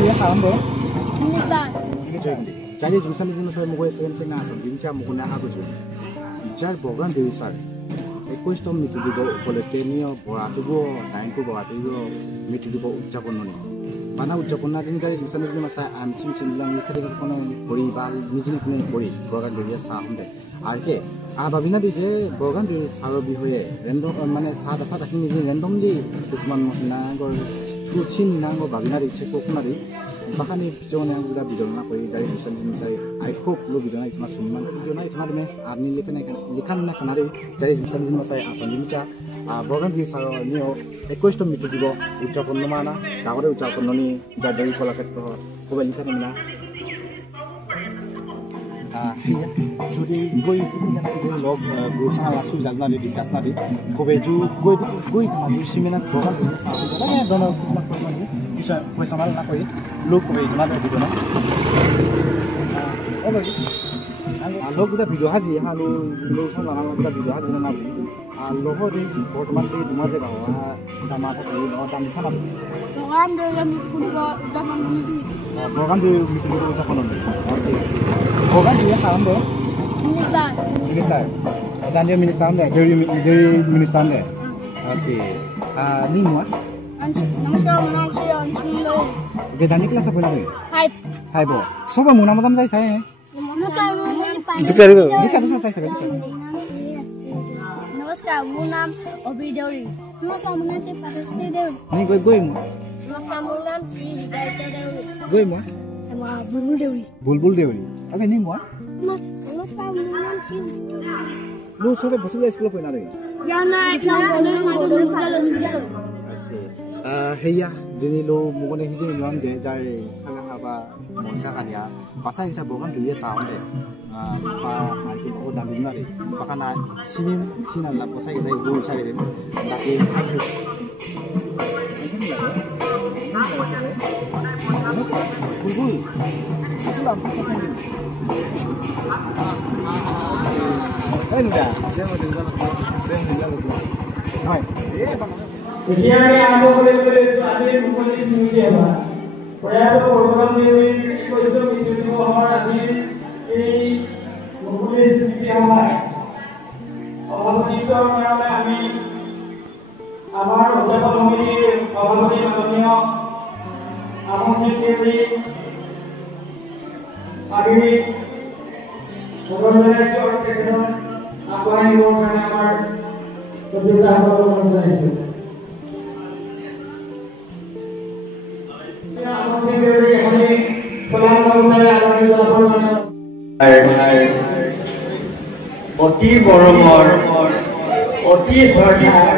dia sampai. Minister. Jadi jurusan saya mau SMC ngasih, jadi mau kena apa tu? Jadi program dari saya. Ekosistem itu juga kolektifnya buat itu, time tu buat itu, itu juga ucapan ni. Mana ucapan nanti jadi jurusan masa anjing bilang ni kerja kono beri bal, ni jenis ni beri program dari saya sampai. Arke, babina DJ program dari saya lebih hoye. Random mana sada ini je randomly, Usman Mosina gor sucin nanggo babina dari cek kono dari. Bahkan ni jangan yang kita video nak koi jadi jurusan saya. I hope lo video nak cuma suman video nak cuma demi arni likan nak kenari jadi jurusan saya asal dibaca. Program di saya ni ekosistem itu juga ucapan mana, kagak ada ucapan ni jadi pola kerja kau lihat ni mana. Jadi gue itu jangan log berusaha langsung jalan nanti discuss nanti. Kau baju gue maju seminar program ini. Ada donor kisah program ini. Bisa gue sama nak kau lo kau baju mana video nak? Oh bagi. Lo kita video haji, lo sama orang kita video haji mana nabi. Lo kau di portman di rumah je bawa sama apa tu? Lo tam di sana. Program dia yang kuda ucapan ini. Program dia itu ucapan ini. Oke. Program dia sampai. Minister. Dan dia minister anda, dari minister anda. Oke. Ni muat. Namaskar, saya Anshul. Oke, dan ni kelas apa lagi? Hai bo. Sobat muna madam saya. Namaskar, itu kali tu. Bisa saya. Namaskar, nama Obi Dewi. Namaskar, nama saya Patusti Dewi. Ni gue mu. Namaskar, nama saya Hidayat Dewi. Gue mu. Nama Bulbul Dewi. Bulbul Dewi. Oke, ni muat. Namaskar, nama saya. Lu sobat bersama sekolah pun ada. Yang naik jalan. Heya, jadi lo mungkin hijau ni orang jadi apa masa kan ya. Pasal yang saya bukan dia sama deh. Mungkin orang dah dengar deh. Bahkan sini lah pasal yang saya buat saya deh. Tapi bulbul itu lah pasal saya. Enggak, dia mau dengar lagi. Hai, Kemudian aku boleh ada mungkin semua apa. Perayaan program ini khusus itu orang ada ini mungkin semua apa. Orang kita orang kami, amar ucapan kami, orang kami manusia, amar sendiri, kami program ini short teknon, apa yang orang amar kebetulan program ini. অতি মৰমৰ অতি শ্ৰদ্ধাৰ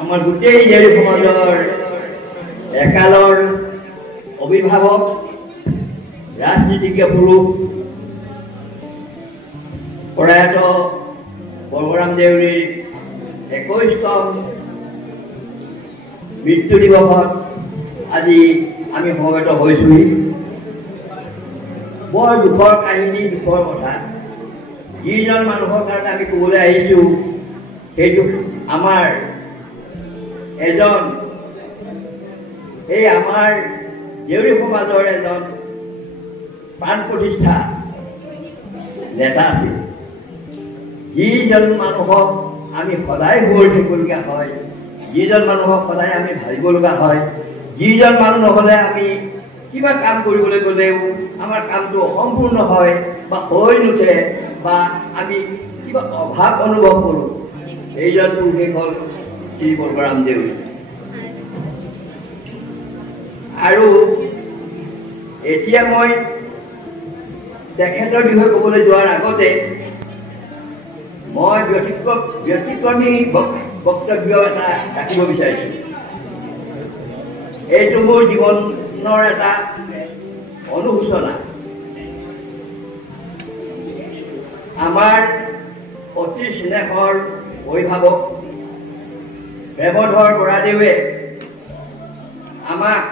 আমাৰ গোটেই ইয়াৰি সমাজৰ একালৰ অভিভাৱক ৰাজনীতিজ্ঞ পুৰুষ প্ৰয়াত বৰবৰাম দেউৰীৰ 21তম মৃত্যু দিৱসত আজি আমি সমবেত হৈছোহি বৰ দুখৰ কাহিনী দুখৰ কথা যিজন মানুহৰ কাৰণে আমি ক'বলৈ আহিছোঁ সেইটো আমাৰ এজন এই আমাৰ দেউৰী সমাজৰ এজন প্ৰাণ প্ৰতিষ্ঠা নেতা আছিল যিজন মানুহক আমি সদায় গৌৰৱ কৰিবলগীয়া হয় যিজন মানুহক সদায় আমি ভাবিব লগা হয় যিজন মানুহ নহ'লে আমি কিবা কাম কৰিবলৈ গ'লেও আমাৰ কামটো অসম্পূৰ্ণ হয় বা হৈ নুঠে বা আমি কিবা অভাৱ অনুভৱ কৰোঁ এইজন পুৰুষে হ'ল শ্ৰী বৰবৰাম দেউৰী আৰু এতিয়া মই তেখেতৰ বিষয়ে ক'বলৈ যোৱাৰ আগতে মই ব্যতিক্ৰমী বক্তব্য এটা ৰাখিব বিচাৰিছোঁ এইটো মোৰ জীৱনৰ এটা অনুশোচনা আমাৰ অতি স্নেহৰ অভিভাৱক প্ৰেমধৰ বৰাদেৱে আমাক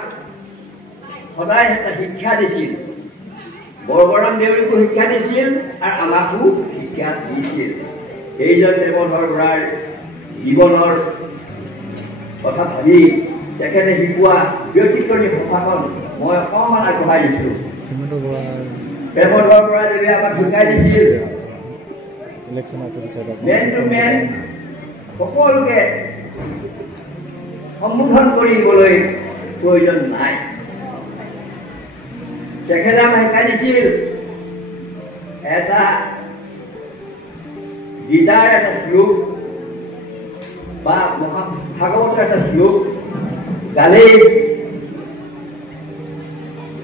সদায় এটা শিক্ষা দিছিল বৰবৰাম দেউৰীকো শিক্ষা দিছিল আৰু আমাকো শিক্ষা দিছিল এইজন প্ৰেমধৰ বৰাৰ জীৱনৰ কথা ভাবি তেখেতে শিকোৱা ব্যক্তিত্বনী ভাষাখন মই অকণমান আগবঢ়াই দিছোঁ। প্ৰেমৰ পৰা দেৱে আমাক শিকাই দিছিল মেন টু মেন সকলোকে সম্বোধন কৰিবলৈ প্ৰয়োজন নাই। তেখেতে আমাক শিকাই দিছিল এটা গীতাৰ এটা শ্লোক বা মহাভাগৱতৰ এটা শ্লোক গালেই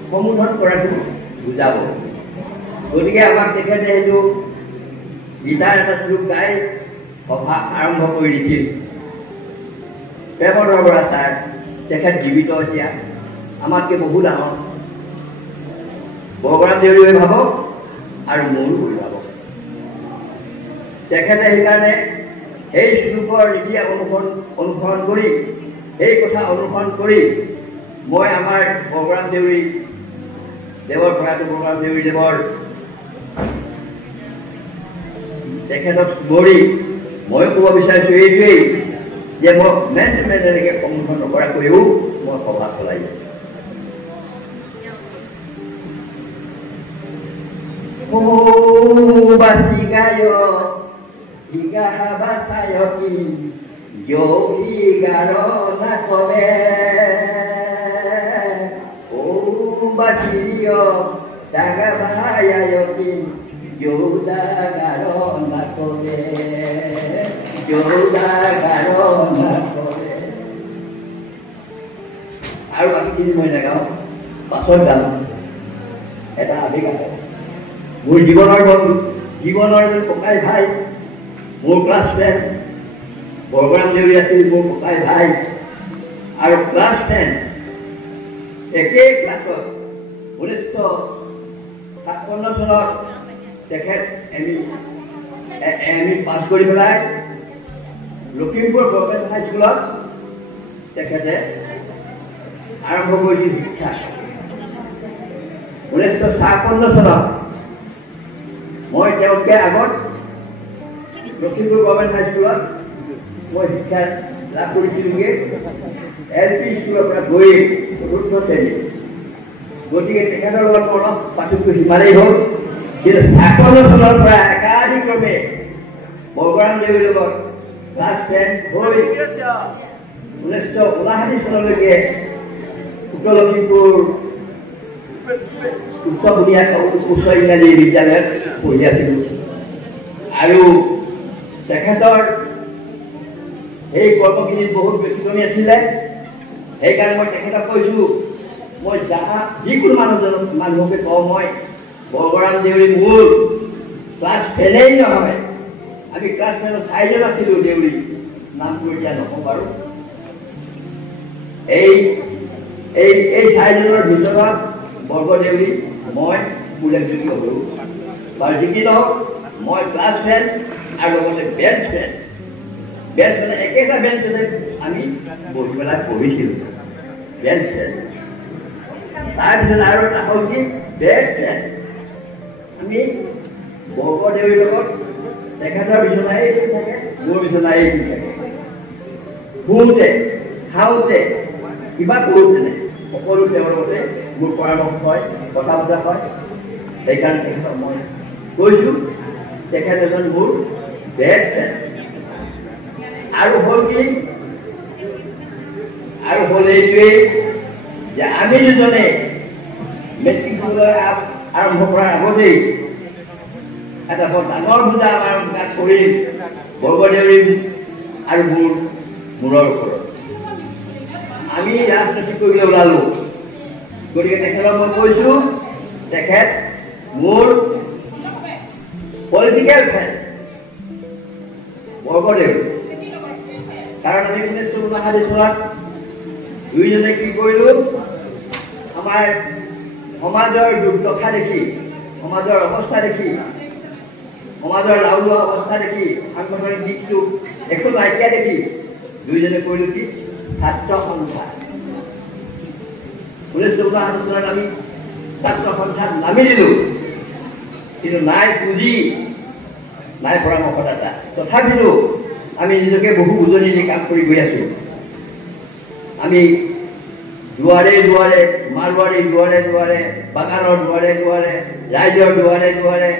সম্বোধন কৰাটো বুজাব। গতিকে আমাক তেখেতে সেইটো গীতাৰ এটা শ্লোক গাই সভা আৰম্ভ কৰি দিছিল। প্ৰেমৰ বৰা ছাৰ তেখেত জীৱিত এতিয়া আমাতকৈ বহু ডাঙৰ। বৰবৰা দেউৰীয়ে ভাবক আৰু মোৰ বুলি ভাবক। তেখেতে সেইকাৰণে সেই শ্লোকৰ নীতি অনুসৰণ কৰি সেই কথা অনুসৰণ কৰি মই আমাৰ বৰবৰা দেউৰী দেৱৰ প্ৰয়াত বৰবৰা দেউৰী দেৱৰ তেখেতক স্মৰি মই ক'ব বিচাৰিছোঁ এইটোৱেই যে মই মেন টু মেন এনেকৈ সম্বোধন নকৰাকৈও মই সভা চলাই যাম। Basigayo igaha basayoki yogi garona kome basiyo dagabaya yoki yoda garona kome yoda garona kome আৰু বাকী দিন মই নাগাওঁ পাছত গাম এটা আবেগ আছে। মোৰ জীৱনৰ বন্ধু জীৱনৰ এজন ককাই ভাই মোৰ ক্লাছ 10 বৰবৰা দেউৰী আছিল মোৰ ককাই ভাই আৰু ক্লাছ 10 একেই ক্লাছত 1957 চনত তেখেত এম ই পাছ কৰি পেলাই লখিমপুৰ গভৰ্ণমেণ্ট হাইস্কুলত তেখেতে আৰম্ভ কৰিছিল শিক্ষা। 1956 চনত মই তেওঁতকৈ আগত লখিমপুৰ গভৰ্ণমেণ্ট হাইস্কুলত মই শিক্ষা লাভ কৰিছিলোঁগৈ। LP স্কুলৰ পৰা গৈ 4th শ্ৰেণী। গতিকে তেখেতৰ লগত অলপ পাৰ্থক্য সিমানেই হ'ল। কিন্তু 56 চনৰ পৰা একাধিক্ৰমে বৰবৰা দেউৰীৰ লগত ক্লাছ 10 হৈ 1959 চনলৈকে উত্তৰ লখিমপুৰ উচ্চ বুনিয়াদ উচ্চ ইংৰাজী বিদ্যালয়ত পঢ়ি আছিলোঁ। আৰু তেখেতৰ সেই কৰ্মখিনিত বহুত ব্যতিক্ৰমী আছিলে। সেইকাৰণে মই তেখেতক কৈছোঁ মই যিকোনো মানুহকে কওঁ মই বৰবৰা দেউৰী মোৰ ক্লাছ 10 নহয়, আমি ক্লাছ 10 4জন আছিলোঁ দেউৰী, নামটো এতিয়া নকওঁ বাৰু। এই 4জনৰ ভিতৰত বৰবদেউৰী মই উল্লেখযোগ্য হ'লোঁ। বাৰু যি কি নহওক মই ক্লাছ 10 আৰু লগতে বেঞ্চ মানে একেটা বেঞ্চতে আমি বহি পেলাই পঢ়িছিলোঁ। বেঞ্চ তাৰপিছত আৰু এটা হ'ল কি বেঞ্চ আমি বৰবদেউৰীৰ লগত তেখেতৰ বিচনাই থাকে, মোৰ বিচনাই থাকে। শুওঁতে খাওঁতে কিবা কৰোঁতেনে সকলো তেওঁৰ লগতে মোৰ পৰামৰ্শ হয়, কথা বতৰা হয়। সেইকাৰণে তেখেতক মই কৈছোঁ তেখেত এজন মোৰ বেষ্ট ফ্ৰেণ্ড। আৰু হ'ল কি আৰু হ'ল এইটোৱেই যে আমি দুজনে মেট্ৰিক দিবলৈ আৰম্ভ কৰাৰ আগতেই এটা বৰ ডাঙৰ পূজা আমাৰ গাত কৰিল বৰবদেউৰী আৰু মূৰৰ ওপৰত। আমি ৰাজনীতি কৰিবলৈ ওলালোঁ। গতিকে তেখেতক মই কৈছোঁ তেখেত মোৰ পলিটিকেল ফ্ৰেণ্ড বৰবদেউৰী। কাৰণ আমি 1959 চনত দুয়োজনে কি কৰিলোঁ, আমাৰ সমাজৰ দুৰ্দশা দেখি, সমাজৰ অৱস্থা দেখি, সমাজৰ লাওলোৱা অৱস্থা দেখি, সাংগঠনিক দিশটো একো নাইকিয়া দেখি দুয়োজনে কৰিলোঁ কি ছাত্ৰ সন্থা। 1959 চনত আমি ছাত্ৰ সন্থাত নামি দিলোঁ, কিন্তু নাই পুঁজি, নাই পৰামৰ্শদাতা। তথাপিতো আমি নিজকে বহু উজনি দি কাম কৰি গৈ আছোঁ। আমি দুৱাৰে দুৱাৰে মাৰৱাৰী দুৱাৰে দুৱাৰে বাগানৰ দুৱাৰে দুৱাৰে ৰাইজৰ দুৱাৰে দুৱাৰে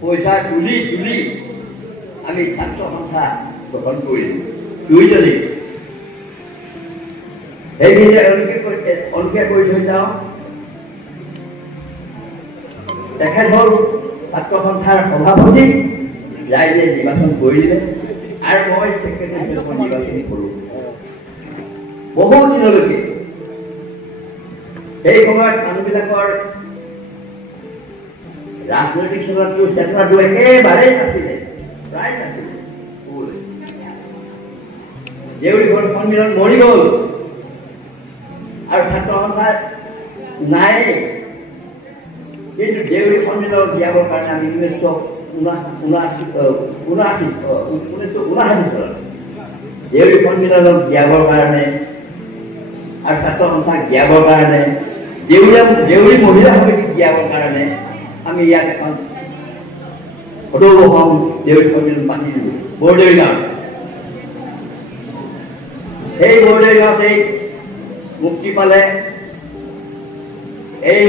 পইচা তুলি তুলি আমি ছাত্ৰ সন্থা গঠন কৰিলোঁ দুইজনে সেইখিনি অনুকে কৰি থৈ যাওঁ তেখেত হ'ল ছাত্ৰ সন্থাৰ সভাপতি ৰাইজে নিৰ্বাচন কৰিলে আৰু মই ছেক্ৰেটাৰী নিৰ্বাচন কৰোঁ বহু দিনলৈকে সেই সময়ত মানুহবিলাকৰ ৰাজনৈতিক চেতনাটো একেবাৰেই নাছিলে প্ৰায় নাছিলে দেউৰী সন্মিলন মৰি গ'ল আৰু ছাত্ৰ সন্থা নাই কিন্তু দেউৰী সন্মিলন জীয়াবৰ কাৰণে আমি 1959 চনত দেউৰী সন্মিলনক জীয়াবৰ কাৰণে আৰু ছাত্ৰ সন্থাক জীয়াবৰ কাৰণে দেউৰী মহিলা সমিতিক জীয়াবৰ কাৰণে আমি ইয়াত এখন সদৌ অসম দেউৰী সন্মিলন পাতি দিলোঁ বৰদেউৰী গাঁৱত সেই বৰদেউৰী গাঁৱতেই মুক্তি পালে এই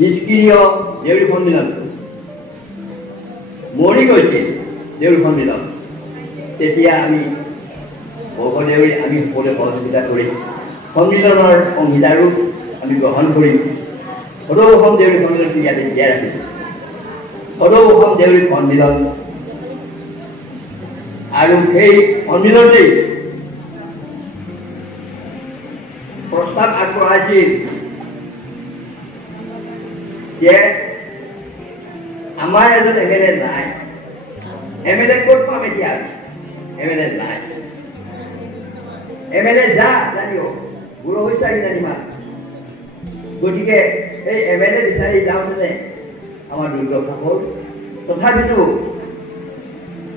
নিষ্ক্ৰিয় দেউৰী সন্মিলন মৰি গৈছিল দেউৰী সন্মিলন তেতিয়া আমি ভগদেউৰী আমি সকলোৱে সহযোগিতা কৰি সন্মিলনৰ অংশীদাৰো আমি গ্ৰহণ কৰিম সদৌ অসম দেউৰী সন্মিলনটো ইয়াতে জীয়াই ৰাখিছোঁ সদৌ অসম দেউৰী সন্মিলন আৰু সেই সন্মিলনতেই প্ৰস্তাৱ আগবঢ়াইছিল যে আমাৰ এজন MLA নাই MLA ক'ত পাম এতিয়া MLA নাই MLA যা জানিব বুঢ়ো হৈছে জানিবা গতিকে এই MLA বিচাৰি যাওঁতেনে আমাৰ দুৰ্দশা হ'ল তথাপিতো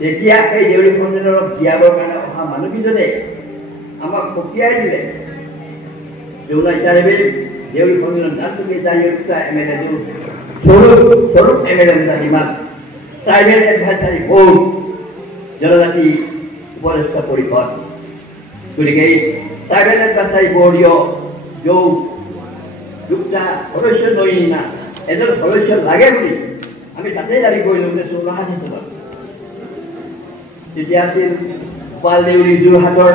যেতিয়া এই দেউৰী সন্মিলনক জীয়াবৰ কাৰণে অহা মানুহকেইজনে আমাক সকীয়াই দিলে দেউৰী সন্মিলন তাতকে জানিবা MLA স্বৰূপ MLA জানিবা ট্ৰাইবেল এডভাইচাৰী বৰ্ড জনজাতি উপদেষ্টা পৰিষদ গতিকে এই ট্ৰাইবেল এডভাইচাৰী বৰ্ডীয় দুটা সদস্য নৈ না এজন সদস্য লাগে বুলি আমি তাতেই দাবী কৰিলোঁ 1959 চনত তেতিয়া আছিল গোপাল দেউৰী যোৰহাটৰ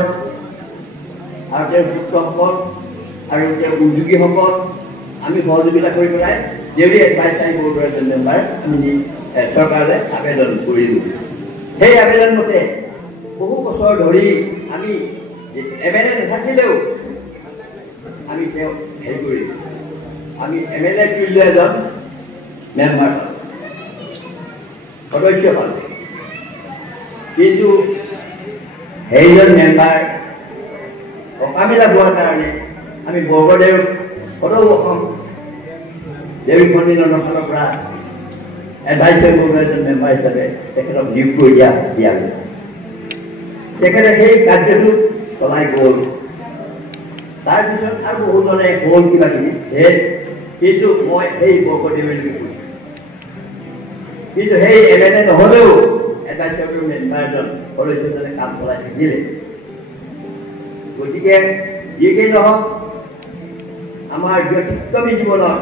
আৰু তেওঁৰ পুত্ৰসকল আৰু তেওঁৰ উদ্যোগীসকল আমি সহযোগিতা কৰি পেলাই দেউৰী এডভাইচাৰী বৰ্ডৰ এজন মেম্বাৰ আমি চৰকাৰলৈ আবেদন কৰিলোঁ সেই আবেদন মতে বহু বছৰ ধৰি আমি MLA নাথাকিলেও আমি তেওঁক হেৰি কৰিলোঁ আমি MLA তুল্য এজন মেম্বাৰ সদস্য পালোঁ কিন্তু সেইজন মেম্বাৰ অকামিলা হোৱাৰ কাৰণে আমি বৰগদেউৰ সদৌ অসম দেউৰী সন্মিলনৰ ফালৰ পৰা এডভাইচাৰী বৰ্ডৰ এজন মেম্বাৰ হিচাপে তেখেতক নিয়োগ কৰি দিয়া গ'ল তেখেতে সেই কাৰ্যটো চলাই গ'ল তাৰপিছত আৰু বহুজনে হ'ল কিবা কিবি কিন্তু মই সেই বৰগদেউৰ কিন্তু সেই MLA নহ'লেও এডভাইচাৰী মেম্বাৰ এজন সদস্যজনে কাম চলাই থাকিলে গতিকে যিকেই নহওক আমাৰ ব্যক্তিক্ৰমী জীৱনত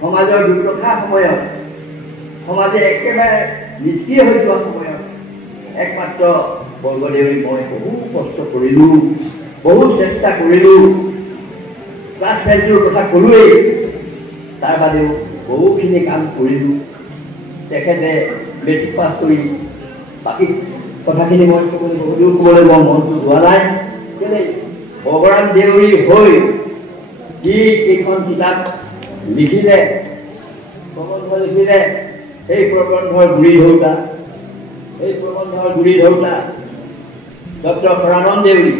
সমাজৰ দুৰ্দশাৰ সময়ত সমাজে একেবাৰে নিষ্ক্ৰিয় হৈ যোৱা সময়ত একমাত্ৰ বৰগদেউৰী মই বহু কষ্ট কৰিলোঁ বহু চেষ্টা কৰিলোঁ ক্লাছ 10ৰ কথা ক'লোৱেই তাৰ বাদেও বহুখিনি কাম কৰিলোঁ তেখেতে মেট্ৰিক পাছ কৰি বাকী কথাখিনি মই বহুদূৰ ক'বলৈ মোৰ মনটো যোৱা নাই কেলে ভগৱান দেউৰী হৈ যি কেইখন কিতাপ লিখিলে প্ৰবন্ধ লিখিলে সেই প্ৰবন্ধৰ গুৰি ধৰোঁতা ডক্টৰ সৰানন্দ দেউৰী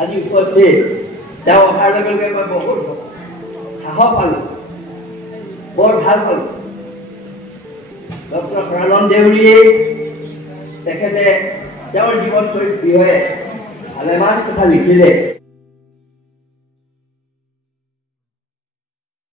আজি উপস্থিত তেওঁ অহাৰ লগে লগে মই বহুত সাহস পালোঁ বৰ ভাল পালোঁ ডক্টৰ সৰানন্দ দেউৰীয়ে তেখেতে তেওঁৰ জীৱনশৈলীৰ বিষয়ে ভালেমান কথা লিখিলে